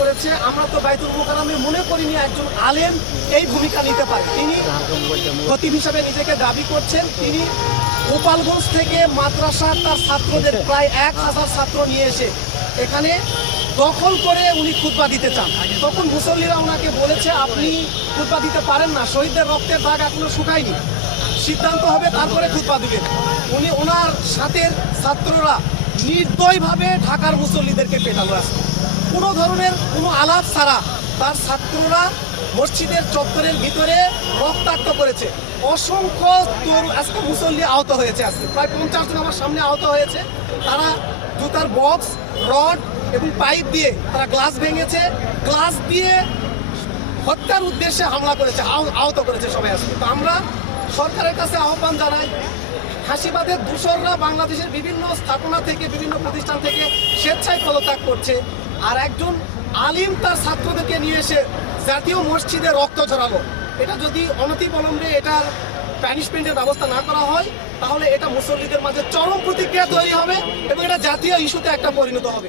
করেছে। আমরা তো বাইতুল মোকাররমে মনে করিনি একজন আলেম এই ভূমিকা নিতে পারে। তিনি খতিব হিসেবে নিজেকে দাবি করছেন। তিনি গোপালগঞ্জ থেকে মাদ্রাসার তার ছাত্রদের প্রায় 1000 ছাত্র নিয়ে এসে এখানে দখল করে উনি খুতবা দিতে চান। তখন মুসল্লিরা ওনাকে বলেছে, আপনি খুতবা দিতে পারেন না, শহীদদের রক্তের দাগ এখনো শুকায়নি, সিদ্ধান্ত হবে তারপরে খুতবা দিবেন। উনি ওনার সাথে ছাত্ররা নির্দয়ভাবে ঢাকার মুসল্লিদেরকে পেটালো। আজকে কোনো ধরনের কোনো আলাপ ছাড়া তার ছাত্ররা মসজিদের চত্বরের ভিতরে রক্তাক্ত করেছে। অসংখ্য আজকে মুসল্লি আহত হয়েছে। আজকে প্রায় 50 জন আমার সামনে আহত হয়েছে। তারা জুতার বক্স, রড এবং পাইপ দিয়ে তারা গ্লাস ভেঙেছে, গ্লাস দিয়ে হত্যার উদ্দেশ্যে হামলা করেছে, আহত করেছে সবাই। আজকে তো আমরা সরকারের কাছে আহ্বান জানাই, ফাঁসিবাদের দূষররা বাংলাদেশের বিভিন্ন স্থাপনা থেকে, বিভিন্ন প্রতিষ্ঠান থেকে স্বেচ্ছায় পদত্যাগ করছে, আর একজন আলিম তার ছাত্রদেরকে নিয়ে এসে জাতীয় মসজিদে রক্ত ঝরালো। এটা যদি অনতিবিলম্বে এটার প্যানিশমেন্টের ব্যবস্থা না করা হয়, তাহলে এটা মুসল্লিদের মাঝে চরম প্রতিক্রিয়া তৈরি হবে এবং এটা জাতীয় ইস্যুতে একটা পরিণত হবে।